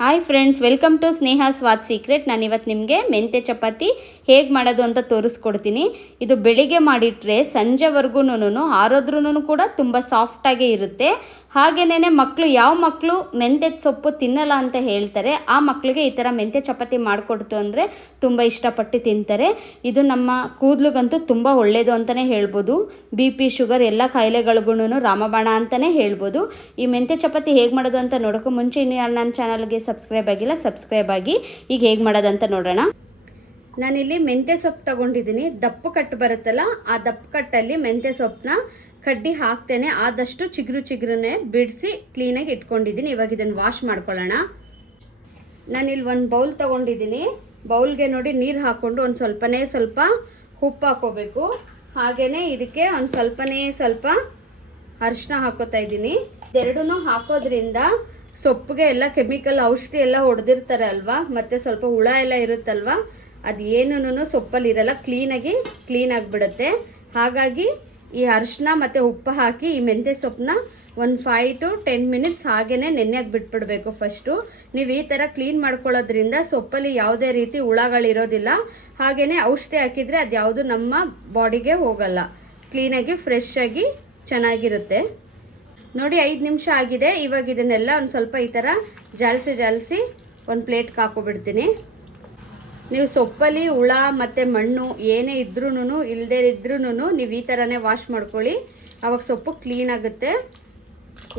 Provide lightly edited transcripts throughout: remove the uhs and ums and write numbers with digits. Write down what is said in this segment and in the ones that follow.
Hi friends, welcome to Sneha Swad secret. ನಾನು ಇವತ್ತು ನಿಮಗೆ ಮೆಂತ್ಯ ಚಪಾತಿ ಹೇಗೆ ಮಾಡೋದು ಅಂತ ತೋರಿಸ್ಕೊಡ್ತೀನಿ. ಇದು ಬೆಳಿಗ್ಗೆ ಮಾಡಿಟ್ರೆ ಸಂಜೆವರೆಗೂ ಆರೋದ್ರೂ ಕೂಡ ತುಂಬ ಸಾಫ್ಟಾಗೇ ಇರುತ್ತೆ. ಹಾಗೆಯೇ ಮಕ್ಕಳು ಮೆಂತ್ಯ ಸೊಪ್ಪು ತಿನ್ನಲ್ಲ ಅಂತ ಹೇಳ್ತಾರೆ, ಆ ಮಕ್ಕಳಿಗೆ ಈ ಥರ ಮೆಂತ್ಯ ಚಪಾತಿ ಮಾಡಿಕೊಡ್ತು ಅಂದರೆ ತುಂಬ ಇಷ್ಟಪಟ್ಟು ತಿಂತಾರೆ. ಇದು ನಮ್ಮ ಕೂದಲಿಗಂತೂ ತುಂಬ ಒಳ್ಳೆಯದು ಅಂತಲೇ ಹೇಳ್ಬೋದು. BP, ಶುಗರ್ ಎಲ್ಲ ಕಾಯಿಲೆಗಳಿಗೂ ರಾಮಬಾಣ ಅಂತಲೇ ಹೇಳ್ಬೋದು. ಈ ಮೆಂತ್ಯ ಚಪಾತಿ ಹೇಗೆ ಮಾಡೋದು ಅಂತ ನೋಡೋಕ್ಕೂ ಮುಂಚೆ ಇನ್ನು ಯಾರು ನನ್ನ ಚಾನಲ್ಗೆ ಸಬ್ಸ್ಕ್ರೈಬ್ ಆಗಿಲ್ಲ, ಸಬ್ಸ್ಕ್ರೈಬ್ ಆಗಿ. ಈಗ ಹೇಗೆ ಮಾಡೋದಂತ ನೋಡೋಣ. ನಾನಿಲ್ಲಿ ಮೆಂತ್ಯ ಸೊಪ್ಪು ತಗೊಂಡಿದ್ದೀನಿ. ದಪ್ಪು ಕಟ್ಟು ಬರುತ್ತಲ್ಲ, ಆ ದಪ್ಪು ಕಟ್ಟಲ್ಲಿ ಮೆಂತ್ಯ ಸೊಪ್ಪನ್ನ ಕಡ್ಡಿ ಹಾಕ್ತೇನೆ. ಆದಷ್ಟು ಚಿಗುರನ್ನೇ ಬಿಡಿಸಿ ಕ್ಲೀನಾಗಿ ಇಟ್ಕೊಂಡಿದ್ದೀನಿ. ಇವಾಗ ಇದನ್ನು ವಾಶ್ ಮಾಡ್ಕೊಳ್ಳೋಣ. ನಾನಿಲ್ಲಿ ಒಂದು ಬೌಲ್ ತಗೊಂಡಿದ್ದೀನಿ. ಬೌಲ್ಗೆ ನೋಡಿ ನೀರು ಹಾಕ್ಕೊಂಡು ಒಂದು ಸ್ವಲ್ಪ ಉಪ್ಪು ಹಾಕೋಬೇಕು. ಹಾಗೆಯೇ ಇದಕ್ಕೆ ಒಂದು ಸ್ವಲ್ಪ ಅರಿಶಿನ ಹಾಕೋತಾ ಇದ್ದೀನಿ. ಎರಡೂ ಹಾಕೋದ್ರಿಂದ ಸೊಪ್ಪಿಗೆ ಎಲ್ಲ ಕೆಮಿಕಲ್ ಔಷಧಿ ಎಲ್ಲ ಹೊಡೆದಿರ್ತಾರೆ ಅಲ್ವಾ, ಮತ್ತು ಸ್ವಲ್ಪ ಹುಳ ಎಲ್ಲ ಇರುತ್ತಲ್ವ, ಅದು ಏನೂ ಸೊಪ್ಪಲ್ಲಿ ಇರಲ್ಲ, ಕ್ಲೀನ್ ಆಗಿಬಿಡುತ್ತೆ. ಹಾಗಾಗಿ ಈ ಅರಿಶಿನ ಮತ್ತು ಉಪ್ಪು ಹಾಕಿ ಈ ಮೆಂತ್ಯ ಸೊಪ್ಪನ್ನ ಒಂದು 5 to 10 minutes ಹಾಗೇ ನೆನೆಯಾಗಿ ಬಿಟ್ಬಿಡಬೇಕು. ಫಸ್ಟು ನೀವು ಈ ಥರ ಕ್ಲೀನ್ ಮಾಡ್ಕೊಳ್ಳೋದ್ರಿಂದ ಸೊಪ್ಪಲ್ಲಿ ಯಾವುದೇ ರೀತಿ ಹುಳಗಳಿರೋದಿಲ್ಲ. ಹಾಗೆಯೇ ಔಷಧಿ ಹಾಕಿದರೆ ಅದು ಯಾವುದು ನಮ್ಮ ಬಾಡಿಗೆ ಹೋಗಲ್ಲ, ಕ್ಲೀನಾಗಿ ಫ್ರೆಶ್ ಆಗಿ ಚೆನ್ನಾಗಿರುತ್ತೆ. ನೋಡಿ 5 ನಿಮಿಷ ಆಗಿದೆ. ಇವಾಗ ಇದನ್ನೆಲ್ಲ ಒಂದು ಸ್ವಲ್ಪ ಈ ಥರ ಜಾಲಿಸಿ ಒಂದು ಪ್ಲೇಟ್ಗೆ ಹಾಕೋಬಿಡ್ತೀನಿ. ನೀವು ಸೊಪ್ಪಲ್ಲಿ ಹುಳ ಮತ್ತು ಮಣ್ಣು ಏನೇ ಇದ್ರೂ ಇಲ್ಲದೇ ಇದ್ರೂ ನೀವು ಈ ಥರನೇ ವಾಶ್ ಮಾಡ್ಕೊಳ್ಳಿ, ಆವಾಗ ಸೊಪ್ಪು ಕ್ಲೀನ್ ಆಗುತ್ತೆ.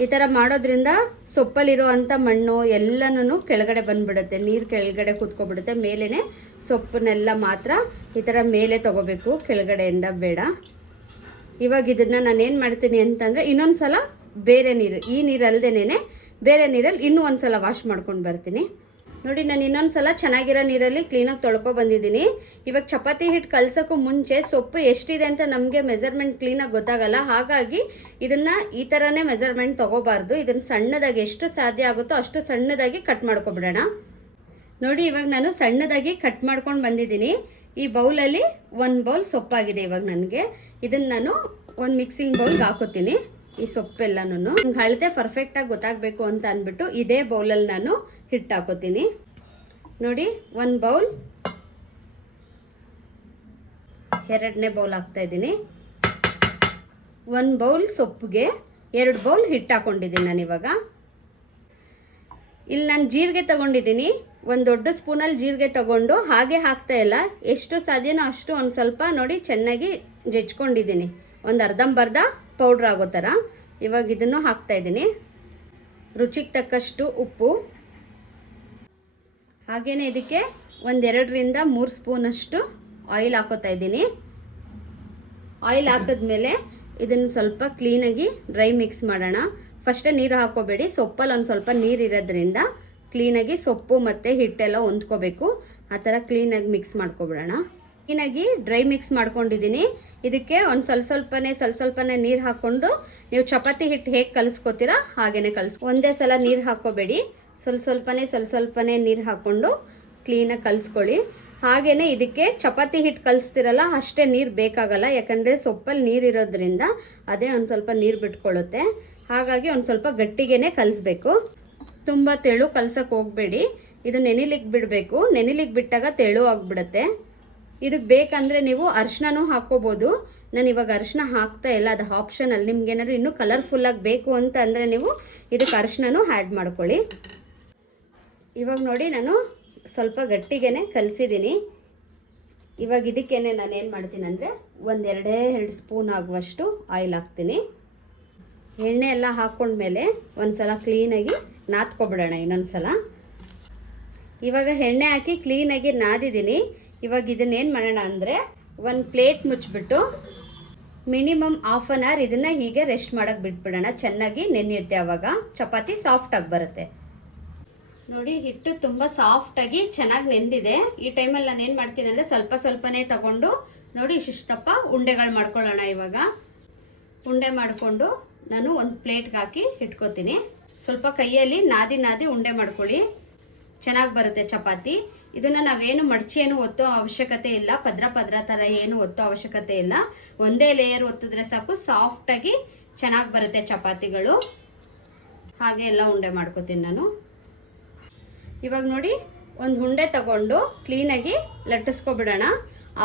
ಈ ಥರ ಮಾಡೋದ್ರಿಂದ ಸೊಪ್ಪಲ್ಲಿರೋ ಅಂಥ ಮಣ್ಣು ಎಲ್ಲನೂ ಕೆಳಗಡೆ ಬಂದುಬಿಡುತ್ತೆ, ನೀರು ಕೆಳಗಡೆ ಕೂತ್ಕೊಬಿಡುತ್ತೆ. ಮೇಲೇ ಸೊಪ್ಪನ್ನೆಲ್ಲ ಮಾತ್ರ ಈ ಥರ ಮೇಲೆ ತೊಗೋಬೇಕು, ಕೆಳಗಡೆಯಿಂದ ಬೇಡ. ಇವಾಗ ಇದನ್ನು ನಾನು ಏನು ಮಾಡ್ತೀನಿ ಅಂತಂದರೆ ಇನ್ನೊಂದು ಸಲ ಬೇರೆ ನೀರು, ಈ ನೀರು ಅಲ್ಲದೇನೆ ಬೇರೆ ನೀರಲ್ಲಿ ಇನ್ನೂ ಒಂದು ಸಲ ವಾಶ್ ಮಾಡ್ಕೊಂಡು ಬರ್ತೀನಿ. ನೋಡಿ, ನಾನು ಇನ್ನೊಂದು ಸಲ ಚೆನ್ನಾಗಿರೋ ನೀರಲ್ಲಿ ಕ್ಲೀನಾಗಿ ತೊಳ್ಕೊಬಂದಿದ್ದೀನಿ. ಇವಾಗ ಚಪಾತಿ ಹಿಟ್ಟು ಕಲ್ಸೋಕ್ಕೂ ಮುಂಚೆ ಸೊಪ್ಪು ಎಷ್ಟಿದೆ ಅಂತ ನಮಗೆ ಮೆಜರ್ಮೆಂಟ್ ಕ್ಲೀನಾಗಿ ಗೊತ್ತಾಗಲ್ಲ. ಹಾಗಾಗಿ ಇದನ್ನು ಈ ಥರನೇ ಮೆಜರ್ಮೆಂಟ್ ತೊಗೋಬಾರ್ದು. ಇದನ್ನು ಸಣ್ಣದಾಗಿ ಎಷ್ಟು ಸಾಧ್ಯ ಆಗುತ್ತೋ ಅಷ್ಟು ಸಣ್ಣದಾಗಿ ಕಟ್ ಮಾಡ್ಕೊಬಿಡೋಣ. ನೋಡಿ, ಇವಾಗ ನಾನು ಸಣ್ಣದಾಗಿ ಕಟ್ ಮಾಡ್ಕೊಂಡು ಬಂದಿದ್ದೀನಿ. ಈ ಬೌಲಲ್ಲಿ 1 ಬೌಲ್ ಸೊಪ್ಪಾಗಿದೆ. ಇವಾಗ ನನಗೆ ಇದನ್ನು ನಾನು ಒಂದು ಮಿಕ್ಸಿಂಗ್ ಬೌಲ್ಗೆ ಹಾಕೋತೀನಿ. ಈ ಸೊಪ್ಪೆಲ್ಲನೂ ನಂಗೆ ಅಳತೆ ಪರ್ಫೆಕ್ಟಾಗಿ ಗೊತ್ತಾಗಬೇಕು ಅಂತ ಅಂದ್ಬಿಟ್ಟು ಇದೇ ಬೌಲಲ್ಲಿ ನಾನು ಹಿಟ್ಟು ಹಾಕೋತೀನಿ. ನೋಡಿ, 1 ಬೌಲ್, 2ನೇ ಬೌಲ್ ಹಾಕ್ತಾಯಿದ್ದೀನಿ. 1 ಬೌಲ್ ಸೊಪ್ಪಿಗೆ 2 ಬೌಲ್ ಹಿಟ್ಟು ಹಾಕ್ಕೊಂಡಿದ್ದೀನಿ ನಾನು. ಇವಾಗ ಇಲ್ಲಿ ನಾನು ಜೀರಿಗೆ ತೊಗೊಂಡಿದ್ದೀನಿ. ಒಂದು ದೊಡ್ಡ ಸ್ಪೂನಲ್ಲಿ ಜೀರಿಗೆ ತೊಗೊಂಡು ಹಾಗೆ ಹಾಕ್ತಾಯಿಲ್ಲ, ಎಷ್ಟು ಸಾಧ್ಯನೋ ಅಷ್ಟು ಒಂದು ಸ್ವಲ್ಪ ನೋಡಿ ಚೆನ್ನಾಗಿ ಜಜ್ಕೊಂಡಿದ್ದೀನಿ, ಒಂದು ಅರ್ಧಂಬರ್ಧ ಪೌಡ್ರ್ ಆಗೋ ಥರ. ಇವಾಗ ಇದನ್ನು ಹಾಕ್ತಾಯಿದ್ದೀನಿ. ರುಚಿಗೆ ತಕ್ಕಷ್ಟು ಉಪ್ಪು, ಹಾಗೆಯೇ ಇದಕ್ಕೆ 1-2 ರಿಂದ 3 ಸ್ಪೂನಷ್ಟು ಆಯಿಲ್ ಹಾಕೋತಾ ಇದ್ದೀನಿ. ಆಯಿಲ್ ಹಾಕಿದ್ಮೇಲೆ ಇದನ್ನು ಸ್ವಲ್ಪ ಕ್ಲೀನಾಗಿ ಡ್ರೈ ಮಿಕ್ಸ್ ಮಾಡೋಣ. ಫಸ್ಟೇ ನೀರು ಹಾಕೋಬೇಡಿ, ಸೊಪ್ಪಲ್ಲಿ ಒಂದು ಸ್ವಲ್ಪ ನೀರು ಇರೋದ್ರಿಂದ ಕ್ಲೀನಾಗಿ ಸೊಪ್ಪು ಮತ್ತು ಹಿಟ್ಟೆಲ್ಲ ಹೊಂದ್ಕೋಬೇಕು. ಆ ಥರ ಕ್ಲೀನಾಗಿ ಮಿಕ್ಸ್ ಮಾಡ್ಕೊಬಿಡೋಣ. ಕ್ಲೀನಾಗಿ ಡ್ರೈ ಮಿಕ್ಸ್ ಮಾಡ್ಕೊಂಡಿದ್ದೀನಿ. ಇದಕ್ಕೆ ಒಂದು ಸ್ವಲ್ಪನೇ ನೀರು ಹಾಕ್ಕೊಂಡು ನೀವು ಚಪಾತಿ ಹಿಟ್ಟು ಹೇಗೆ ಕಲಿಸ್ಕೋತೀರಾ ಹಾಗೇ ಒಂದೇ ಸಲ ನೀರು ಹಾಕ್ಕೋಬೇಡಿ, ಸ್ವಲ್ಪನೇ ನೀರು ಹಾಕ್ಕೊಂಡು ಕ್ಲೀನಾಗಿ ಕಲಿಸ್ಕೊಳ್ಳಿ. ಹಾಗೆಯೇ ಇದಕ್ಕೆ ಚಪಾತಿ ಹಿಟ್ಟು ಕಲಿಸ್ತಿರಲ್ಲ ಅಷ್ಟೇ ನೀರು ಬೇಕಾಗಲ್ಲ, ಯಾಕಂದರೆ ಸೊಪ್ಪಲ್ಲಿ ನೀರಿರೋದ್ರಿಂದ ಅದೇ ಒಂದು ಸ್ವಲ್ಪ ನೀರು ಬಿಟ್ಕೊಳ್ಳುತ್ತೆ. ಹಾಗಾಗಿ ಒಂದು ಸ್ವಲ್ಪ ಗಟ್ಟಿಗೆ ಕಲಿಸ್ಬೇಕು, ತುಂಬ ತೆಳು ಕಲ್ಸೋಕ್ಕೆ ಹೋಗಬೇಡಿ. ಇದು ನೆನಿಲಿಕ್ಕೆ ಬಿಡಬೇಕು, ನೆನಿಲಿಕ್ಕೆ ಬಿಟ್ಟಾಗ ತೆಳು ಆಗಿಬಿಡುತ್ತೆ. ಇದಕ್ಕೆ ಬೇಕಂದರೆ ನೀವು ಅರಿಶಿನೂ ಹಾಕ್ಕೋಬೋದು. ನಾನು ಇವಾಗ ಅರಿಶಿನ ಹಾಕ್ತಾ ಇಲ್ಲ, ಅದು ಆಪ್ಷನಲ್ಲಿ. ನಿಮ್ಗೆ ಏನಾದ್ರು ಇನ್ನೂ ಕಲರ್ಫುಲ್ಲಾಗಿ ಬೇಕು ಅಂತ ಅಂದರೆ ನೀವು ಇದಕ್ಕೆ ಅರಿಶಿನೂ ಆ್ಯಡ್ ಮಾಡ್ಕೊಳ್ಳಿ. ಇವಾಗ ನೋಡಿ, ನಾನು ಸ್ವಲ್ಪ ಗಟ್ಟಿಗೆ ಕಲಿಸಿದ್ದೀನಿ. ಇವಾಗ ಇದಕ್ಕೇನೆ ನಾನು ಏನು ಮಾಡ್ತೀನಿ ಅಂದರೆ 1-2 ಸ್ಪೂನ್ ಆಗುವಷ್ಟು ಆಯಿಲ್ ಹಾಕ್ತೀನಿ. ಎಣ್ಣೆ ಎಲ್ಲ ಹಾಕ್ಕೊಂಡ್ಮೇಲೆ ಒಂದು ಸಲ ಕ್ಲೀನಾಗಿ ನಾದ್ಕೊಬಿಡೋಣ ಇನ್ನೊಂದು ಸಲ. ಇವಾಗ ಎಣ್ಣೆ ಹಾಕಿ ಕ್ಲೀನಾಗಿ ನಾದಿದ್ದೀನಿ. ಇವಾಗ ಇದನ್ನೇನು ಮಾಡೋಣ ಅಂದರೆ ಒಂದು ಪ್ಲೇಟ್ ಮುಚ್ಚಿಬಿಟ್ಟು ಮಿನಿಮಮ್ 1/2 hour ಇದನ್ನು ಹೀಗೆ ರೆಸ್ಟ್ ಮಾಡೋಕ್ಕೆ ಬಿಟ್ಬಿಡೋಣ. ಚೆನ್ನಾಗಿ ನೆನೆಯುತ್ತೆ, ಆವಾಗ ಚಪಾತಿ ಸಾಫ್ಟಾಗಿ ಬರುತ್ತೆ. ನೋಡಿ, ಹಿಟ್ಟು ತುಂಬ ಸಾಫ್ಟಾಗಿ ಚೆನ್ನಾಗಿ ನೆಂದಿದೆ. ಈ ಟೈಮಲ್ಲಿ ನಾನು ಏನು ಮಾಡ್ತೀನಿ ಅಂದರೆ ಸ್ವಲ್ಪನೇ ತಗೊಂಡು ನೋಡಿ ಇಷ್ಟಪ್ಪ ಉಂಡೆಗಳು ಮಾಡ್ಕೊಳ್ಳೋಣ. ಇವಾಗ ಉಂಡೆ ಮಾಡಿಕೊಂಡು ನಾನು ಒಂದು ಪ್ಲೇಟ್ಗೆ ಹಾಕಿ ಇಟ್ಕೋತೀನಿ. ಸ್ವಲ್ಪ ಕೈಯಲ್ಲಿ ನಾದಿ ಉಂಡೆ ಮಾಡ್ಕೊಳ್ಳಿ, ಚೆನ್ನಾಗಿ ಬರುತ್ತೆ ಚಪಾತಿ. ಇದನ್ನು ನಾವೇನು ಮಡಚಿ ಏನು ಒತ್ತೋ ಅವಶ್ಯಕತೆ ಇಲ್ಲ, ಪದ್ರ ಥರ ಏನು ಒತ್ತೋ ಅವಶ್ಯಕತೆ ಇಲ್ಲ. ಒಂದೇ ಲೇಯರ್ ಒತ್ತಿದ್ರೆ ಸಾಕು, ಸಾಫ್ಟಾಗಿ ಚೆನ್ನಾಗಿ ಬರುತ್ತೆ ಚಪಾತಿಗಳು. ಹಾಗೆ ಎಲ್ಲ ಉಂಡೆ ಮಾಡ್ಕೋತೀನಿ ನಾನು. ಇವಾಗ ನೋಡಿ ಒಂದು ಉಂಡೆ ತಗೊಂಡು ಕ್ಲೀನಾಗಿ ಲಟ್ಟಿಸ್ಕೊಬಿಡೋಣ.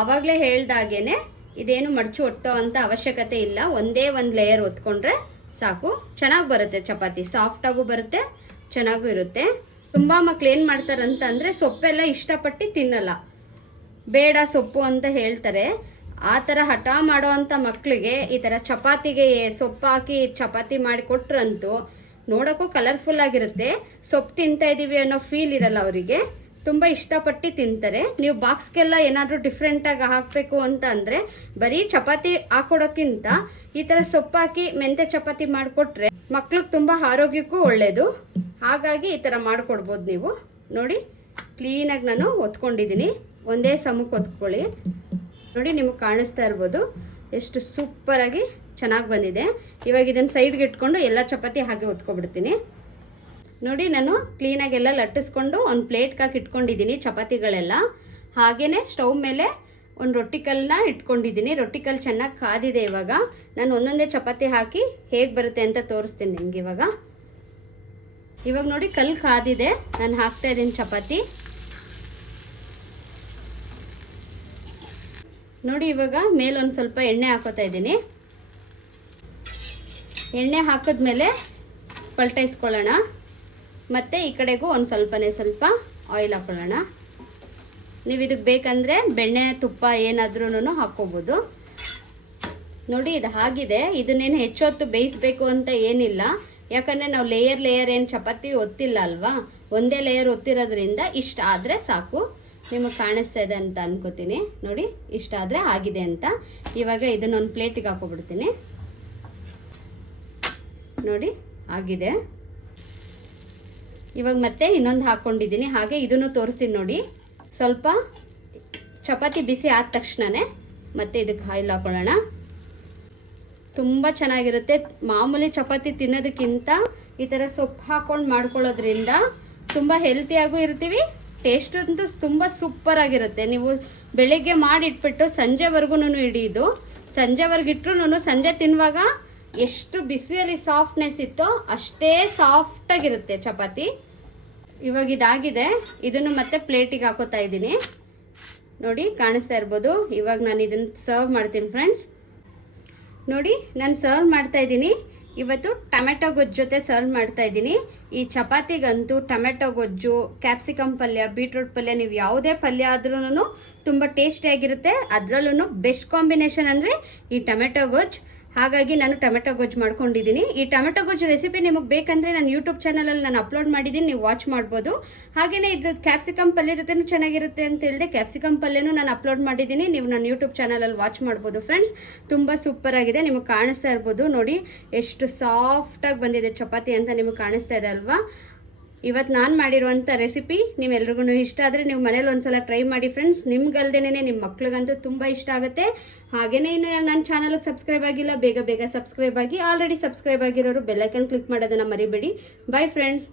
ಆವಾಗಲೇ ಹೇಳ್ದಾಗೇನೆ ಇದೇನು ಮಡಚು ಒತ್ತೋ ಅಂತ ಅವಶ್ಯಕತೆ ಇಲ್ಲ, ಒಂದೇ ಒಂದು ಲೇಯರ್ ಒತ್ಕೊಂಡ್ರೆ ಸಾಕು. ಚೆನ್ನಾಗಿ ಬರುತ್ತೆ ಚಪಾತಿ, ಸಾಫ್ಟಾಗೂ ಬರುತ್ತೆ, ಚೆನ್ನಾಗೂ ಇರುತ್ತೆ. ತುಂಬ ಮಕ್ಳು ಏನು ಮಾಡ್ತಾರಂತ ಅಂದರೆ ಸೊಪ್ಪೆಲ್ಲ ಇಷ್ಟಪಟ್ಟು ತಿನ್ನಲ್ಲ, ಬೇಡ ಸೊಪ್ಪು ಅಂತ ಹೇಳ್ತಾರೆ. ಆ ಥರ ಹಠ ಮಾಡೋ ಅಂಥ ಮಕ್ಕಳಿಗೆ ಈ ಥರ ಚಪಾತಿಗೆ ಸೊಪ್ಪು ಹಾಕಿ ಚಪಾತಿ ಮಾಡಿ ಕೊಟ್ರಂತೂ ನೋಡೋಕ್ಕೂ ಕಲರ್ಫುಲ್ ಆಗಿರುತ್ತೆ, ಸೊಪ್ಪು ತಿಂತಾ ಇದ್ದೀವಿ ಅನ್ನೋ ಫೀಲ್ ಇರಲ್ಲ ಅವರಿಗೆ, ತುಂಬ ಇಷ್ಟಪಟ್ಟು ತಿಂತಾರೆ. ನೀವು ಬಾಕ್ಸ್ಗೆಲ್ಲ ಏನಾದರೂ ಡಿಫ್ರೆಂಟಾಗಿ ಹಾಕಬೇಕು ಅಂತ ಅಂದರೆ ಬರೀ ಚಪಾತಿ ಹಾಕೊಡೋಕ್ಕಿಂತ ಈ ಥರ ಸೊಪ್ಪು ಹಾಕಿ ಮೆಂತೆ ಚಪಾತಿ ಮಾಡಿಕೊಟ್ರೆ ಮಕ್ಳಿಗೆ ತುಂಬ ಆರೋಗ್ಯಕ್ಕೂ ಒಳ್ಳೆಯದು. ಹಾಗಾಗಿ ಈ ಥರ ಮಾಡಿಕೊಡ್ಬೋದು ನೀವು. ನೋಡಿ ಕ್ಲೀನಾಗಿ ನಾನು ಒತ್ಕೊಂಡಿದ್ದೀನಿ, ಒಂದೇ ಸಮಕ್ಕೆ ಒತ್ಕೊಳ್ಳಿ. ನೋಡಿ ನಿಮಗೆ ಕಾಣಿಸ್ತಾ ಇರ್ಬೋದು ಎಷ್ಟು ಸೂಪರಾಗಿ ಚೆನ್ನಾಗಿ ಬಂದಿದೆ. ಇವಾಗ ಇದನ್ನು ಸೈಡ್ಗೆ ಇಟ್ಕೊಂಡು ಎಲ್ಲ ಚಪಾತಿ ಹಾಗೆ ಒತ್ಕೊಬಿಡ್ತೀನಿ. ನೋಡಿ ನಾನು ಕ್ಲೀನಾಗಿ ಎಲ್ಲ ಲಟ್ಟಿಸ್ಕೊಂಡು ಒಂದು ಪ್ಲೇಟ್ಗೆ ಹಾಕಿ ಇಟ್ಕೊಂಡಿದ್ದೀನಿ ಚಪಾತಿಗಳೆಲ್ಲ. ಹಾಗೆಯೇ ಸ್ಟವ್ ಮೇಲೆ ಒಂದು ರೊಟ್ಟಿ ಕಲ್ಲನ್ನ ಇಟ್ಕೊಂಡಿದ್ದೀನಿ. ರೊಟ್ಟಿ ಕಲ್ಲು ಚೆನ್ನಾಗಿ ಕಾದಿದೆ. ಇವಾಗ ನಾನು ಒಂದೊಂದೇ ಚಪಾತಿ ಹಾಕಿ ಹೇಗೆ ಬರುತ್ತೆ ಅಂತ ತೋರಿಸ್ತೀನಿ ನಿಮ್ಗೆ. ಇವಾಗ ನೋಡಿ ಕಲ್ಲು ಕಾದಿದೆ, ನಾನು ಹಾಕ್ತಾ ಇದ್ದೀನಿ ಚಪಾತಿ. ನೋಡಿ ಇವಾಗ ಮೇಲೊಂದು ಸ್ವಲ್ಪ ಎಣ್ಣೆ ಹಾಕೋತಾ ಇದ್ದೀನಿ. ಎಣ್ಣೆ ಹಾಕಿದ್ಮೇಲೆ ಪಲ್ಟಾಯಿಸ್ಕೊಳ್ಳೋಣ. ಮತ್ತು ಈ ಕಡೆಗೂ ಒಂದು ಸ್ವಲ್ಪ ಆಯಿಲ್ ಹಾಕೊಳ್ಳೋಣ. ನೀವು ಇದಕ್ಕೆ ಬೇಕಂದರೆ ಬೆಣ್ಣೆ ತುಪ್ಪ ಏನಾದ್ರೂ ಹಾಕ್ಕೋಬೋದು. ನೋಡಿ ಇದು ಆಗಿದೆ. ಇದನ್ನೇನು ಹೆಚ್ಚೊತ್ತು ಬೇಯಿಸಬೇಕು ಅಂತ ಏನಿಲ್ಲ, ಯಾಕಂದರೆ ನಾವು ಲೇಯರ್ ಏನು ಚಪಾತಿ ಒತ್ತಿಲ್ಲ ಅಲ್ವಾ, ಒಂದೇ ಲೇಯರ್ ಒತ್ತಿರೋದ್ರಿಂದ ಇಷ್ಟ ಆದರೆ ಸಾಕು. ನಿಮಗೆ ಕಾಣಿಸ್ತಾ ಇದೆ ಅಂತ ಅನ್ಕೋತೀನಿ. ನೋಡಿ ಇಷ್ಟ ಆದರೆ ಆಗಿದೆ ಅಂತ. ಇವಾಗ ಇದನ್ನೊಂದು ಪ್ಲೇಟಿಗೆ ಹಾಕೊಬಿಡ್ತೀನಿ. ನೋಡಿ ಆಗಿದೆ. ಇವಾಗ ಮತ್ತೆ ಇನ್ನೊಂದು ಹಾಕ್ಕೊಂಡಿದ್ದೀನಿ, ಹಾಗೆ ಇದನ್ನು ತೋರಿಸ್ತೀನಿ ನೋಡಿ. ಸ್ವಲ್ಪ ಚಪಾತಿ ಬಿಸಿ ಆದ ತಕ್ಷಣವೇ ಮತ್ತೆ ಇದಕ್ಕೆ ಆಯಿಲ್ ಹಾಕೊಳ್ಳೋಣ. ತುಂಬ ಚೆನ್ನಾಗಿರುತ್ತೆ. ಮಾಮೂಲಿ ಚಪಾತಿ ತಿನ್ನೋದಕ್ಕಿಂತ ಈ ಥರ ಸೊಪ್ಪು ಹಾಕ್ಕೊಂಡು ಮಾಡ್ಕೊಳ್ಳೋದ್ರಿಂದ ತುಂಬ ಹೆಲ್ತಿಯಾಗೂ ಇರ್ತೀವಿ, ಟೇಸ್ಟ್ ಅಂತೂ ತುಂಬ ಸೂಪರಾಗಿರುತ್ತೆ. ನೀವು ಬೆಳಿಗ್ಗೆ ಮಾಡಿಟ್ಬಿಟ್ಟು ಸಂಜೆವರೆಗೂ ಹಿಡಿಯೋದು, ಸಂಜೆವರೆಗೆ ಇಟ್ಟರು ಸಂಜೆ ತಿನ್ನುವಾಗ ಎಷ್ಟು ಬಿಸಿಯಲ್ಲಿ ಸಾಫ್ಟ್ನೆಸ್ ಇತ್ತೋ ಅಷ್ಟೇ ಸಾಫ್ಟಾಗಿರುತ್ತೆ ಚಪಾತಿ. ಇವಾಗ ಇದಾಗಿದೆ, ಇದನ್ನು ಮತ್ತೆ ಪ್ಲೇಟಿಗೆ ಹಾಕೋತಾ ಇದ್ದೀನಿ. ನೋಡಿ ಕಾಣಿಸ್ತಾ ಇರ್ಬೋದು. ಇವಾಗ ನಾನು ಇದನ್ನು ಸರ್ವ್ ಮಾಡ್ತೀನಿ ಫ್ರೆಂಡ್ಸ್. ನೋಡಿ ನಾನು ಸರ್ವ್ ಮಾಡ್ತಾ ಇದ್ದೀನಿ. ಇವತ್ತು ಟೊಮೆಟೊ ಗೊಜ್ಜು ಜೊತೆ ಸರ್ವ್ ಮಾಡ್ತಾ ಇದ್ದೀನಿ. ಈ ಚಪಾತಿಗಂತೂ ಟೊಮೆಟೊ ಗೊಜ್ಜು, ಕ್ಯಾಪ್ಸಿಕಮ್ ಪಲ್ಯ, ಬೀಟ್ರೂಟ್ ಪಲ್ಯ, ನೀವು ಯಾವುದೇ ಪಲ್ಯ ಆದ್ರೂ ತುಂಬ ಟೇಸ್ಟಿಯಾಗಿರುತ್ತೆ. ಅದರಲ್ಲೂ ಬೆಸ್ಟ್ ಕಾಂಬಿನೇಷನ್ ಅಂದರೆ ಈ ಟೊಮೆಟೊ ಗೊಜ್ಜು. ಹಾಗಾಗಿ ನಾನು ಟೊಮೆಟೊ ಗೊಜ್ಜು ಮಾಡ್ಕೊಂಡಿದ್ದೀನಿ. ಈ ಟೊಮೆಟೊ ಗೊಜ್ಜು ರೆಸಿಪಿ ನಿಮಗೆ ಬೇಕಂದರೆ ನಾನು ಯೂಟ್ಯೂಬ್ ಚಾನಲಲ್ಲಿ ನಾನು ಅಪ್ಲೋಡ್ ಮಾಡಿದ್ದೀನಿ, ನೀವು ವಾಚ್ ಮಾಡ್ಬೋದು. ಹಾಗೆಯೇ ಇದು ಕ್ಯಾಪ್ಸಿಕಮ್ ಪಲ್ಯ ಜೊತೆನೂ ಚೆನ್ನಾಗಿರುತ್ತೆ ಅಂತ ಹೇಳಿದೆ, ಕ್ಯಾಪ್ಸಿಕಮ್ ಪಲ್ಯನೂ ನಾನು ಅಪ್ಲೋಡ್ ಮಾಡಿದ್ದೀನಿ, ನೀವು ನನ್ನ ಯೂಟ್ಯೂಬ್ ಚಾನಲಲ್ಲಿ ವಾಚ್ ಮಾಡ್ಬೋದು ಫ್ರೆಂಡ್ಸ್. ತುಂಬ ಸೂಪರಾಗಿದೆ, ನಿಮಗೆ ಕಾಣಿಸ್ತಾ ಇರ್ಬೋದು. ನೋಡಿ ಎಷ್ಟು ಸಾಫ್ಟಾಗಿ ಬಂದಿದೆ ಚಪಾತಿ ಅಂತ ನಿಮಗೆ ಕಾಣಿಸ್ತಾ ಇದೆ ಅಲ್ವಾ. ಇವತ್ತು ನಾನು ಮಾಡಿರುವಂಥ ರೆಸಿಪಿ ನೀವೆಲ್ರಿಗೂ ಇಷ್ಟ ಆದರೆ ನೀವು ಮನೇಲಿ ಒಂದ್ಸಲ ಟ್ರೈ ಮಾಡಿ ಫ್ರೆಂಡ್ಸ್. ನಿಮ್ಗಲ್ದೇನೆ ನಿಮ್ಮ ಮಕ್ಳಿಗಂತೂ ತುಂಬ ಇಷ್ಟ ಆಗುತ್ತೆ. ಹಾಗೆಯೇ ಇನ್ನು ನನ್ನ ಚಾನಲ್ಗೆ ಸಬ್ಸ್ಕ್ರೈಬ್ ಆಗಿಲ್ಲ, ಬೇಗ ಸಬ್ಸ್ಕ್ರೈಬ್ ಆಗಿ. ಆಲ್ರೆಡಿ ಸಬ್ಸ್ಕ್ರೈಬ್ ಆಗಿರೋರು ಬೆಲ್ಲೈಕನ್ ಕ್ಲಿಕ್ ಮಾಡೋದನ್ನು ಮರಿಬೇಡಿ. By friends.